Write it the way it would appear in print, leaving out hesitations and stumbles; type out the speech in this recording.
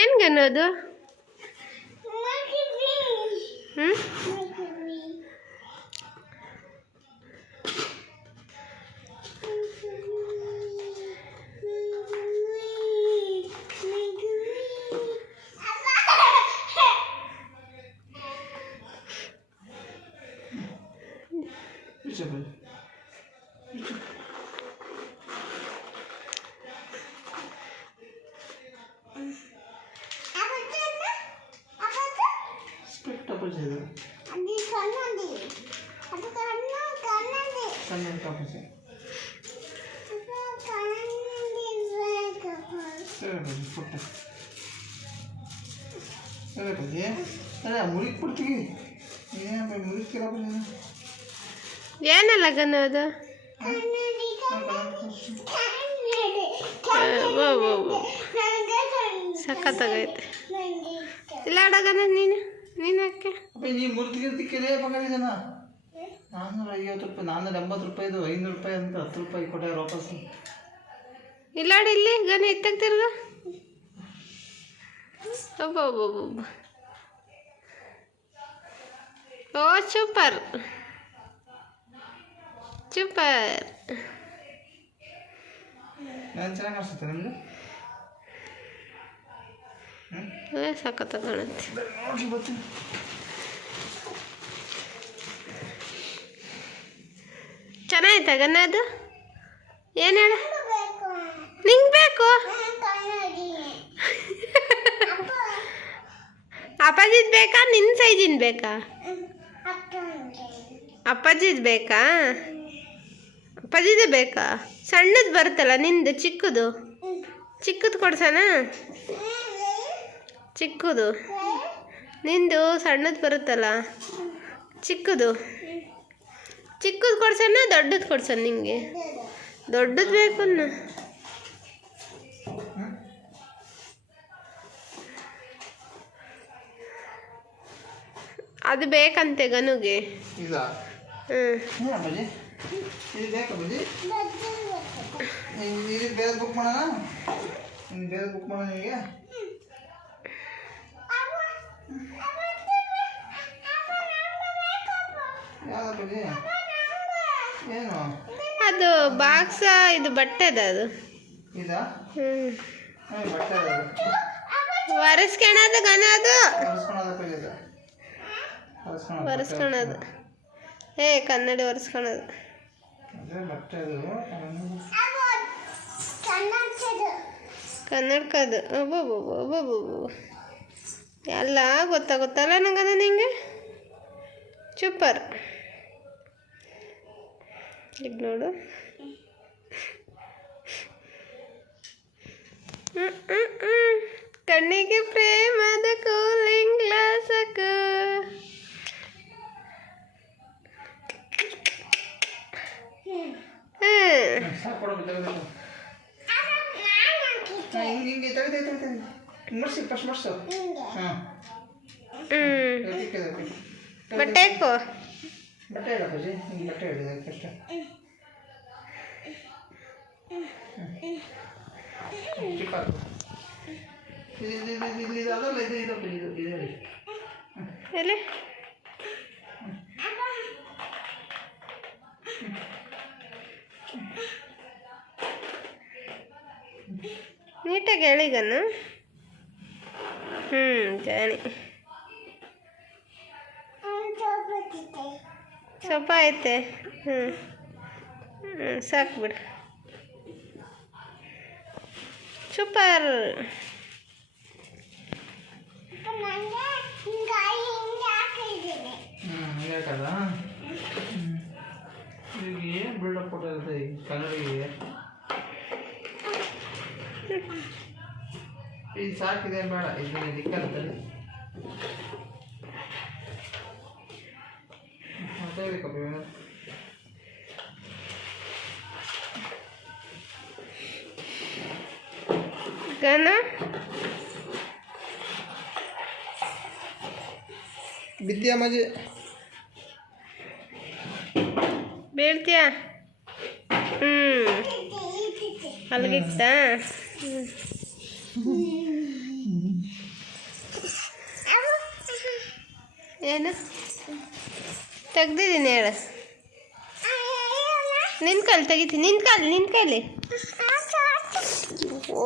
ಏನು ಗನ್ನೋದು? ಹ್ಞೂ ಏನಲ್ಲ ಗನ್ನೋದು? ಸಖತ್ತಾಗೈತೆ. ಇಲ್ಲ ಆಡಗನ ನೀನು ಯಾಕೆ? 450 ರೂಪಾಯಿ, 480 ರೂಪಾಯಿದು 500 ರೂಪಾಯಿ ಅಂತ 10 ರೂಪಾಯಿ ಕೊಟ್ಟಾರ ವಾಪಸ್. ಇಲ್ಲಾಡಿ ಇಲ್ಲಿ ಗನ ಇತ್ತಾಗ್ತಿರ್ಗ. ಒಬ್ಬೊಬ್ಬೊಬ್ಬ ಓ ಸೂಪರ್ ಸೂಪರ್. ನಾನು ಚೆನ್ನಾಗಿ ಕಾಣಿಸುತ್ತೆ ನಿಮಗೆ? ಸಖತ್ತ ಕಾಣುತ್ತೆ. ಚೆನ್ನಾಯ್ತಾ ಗನ್ನ ಅದು? ಏನು ಹೇಳ? ನಿಂಗೆ ಬೇಕು? ಅಪ್ಪಾಜಿದ್ ಬೇಕಾ ನಿನ್ನ ಸೈಜಿನ ಬೇಕಾ? ಅಪ್ಪಾಜಿದ್ ಬೇಕಾ? ಅಪ್ಪಾಜಿದೇ ಬೇಕಾ? ಸಣ್ಣದು ಬರುತ್ತಲ್ಲ ನಿಂದು, ಚಿಕ್ಕದು ಕೊಡ್ಸೋಣ? ಚಿಕ್ಕದು ನಿಂದು ಸಣ್ಣದು ಬರುತ್ತಲ್ಲ, ಚಿಕ್ಕದು ಕೊಡ್ಸೋಣ ದೊಡ್ಡದು ಕೊಡ್ಸೋಣ? ನಿಂಗೆ ದೊಡ್ಡದು ಬೇಕು ಅನ್ನ. ಅದು ಬೇಕಂತೆ ಗನುಗೆ. ಬುಕ್ ಮಾಡೋಣ ನಿಮಗೆ. ಏನು ಅದು ಬಾಕ್ಸ? ಇದು ಬಟ್ಟೆದ ಅದು? ಒರೆಸ್ಕೊಳೋದು ಗನ ಅದು? ಒರೆಸ್ಕೊಳೋದು. ಕನ್ನಡಿ ಒರೆಸ್ಕೊಳೋದು. ಕನ್ನಡಕದು. ಒಬ್ಬೊಬ್ಬೊಬ್ಬೊಬ್ಬೊಬ್ಬ ಎಲ್ಲ ಗೊತ್ತಾಗುತ್ತಲ್ಲ ನಂಗದ ನಿಂಗೆ. ಸೂಪರ್. ಈಗ ನೋಡು. ಕಣ್ಣಿಗೆ ಪ್ರೇಮದ ಕೂಲಿಂಗ್ ಗ್ಲಾಸಕು. ಬಟ್ಟೆ ಹಾಕೋ. ಬಟ್ಟೆ ಹೇಳಪ್ಪಾಜಿ, ನಿಮ್ಗೆ ಬಟ್ಟೆ ಹೇಳಿದೆ ಕಷ್ಟ. ಅದಲ್ಲ ಇದು ಎಲ್ಲಿ ನೀಟಾಗಿ ಹೇಳಿಗನ್ನು. ಜಾಣಿ. ಸ್ವಲ್ಪ ಐತೆ. ಸಾಕು ಬಿಡು. ಸೂಪರ್. ಏನು ಬಿಲ್ಡಪ್ ಕೊಟ್ಟಿರುತ್ತೆ ಈ ಕನ್ನಡಿಗೆ. ಇದು ಸಾಕಿದೆ ಬೇಡ, ಇದನ್ನ ದಿಕ್ಕಂತಲ್ಲಿ ಮತ್ತೆ ಬೇಕಪ್ಪ. ಗನ ಬಿದ್ದಿಯಾ ಮಜೆ ಬೀಳ್ತೀಯಾ? ಅಲ್ಲಿಗಿತ್ತ. ಏನು ತೆಗ್ದಿದ್ದೀನಿ ಹೇಳ. ನಿನ್ನ ಕೈಲಿ ತೆಗಿತೀನಿ, ನಿನ್ನ ಕೈಲಿ ಓ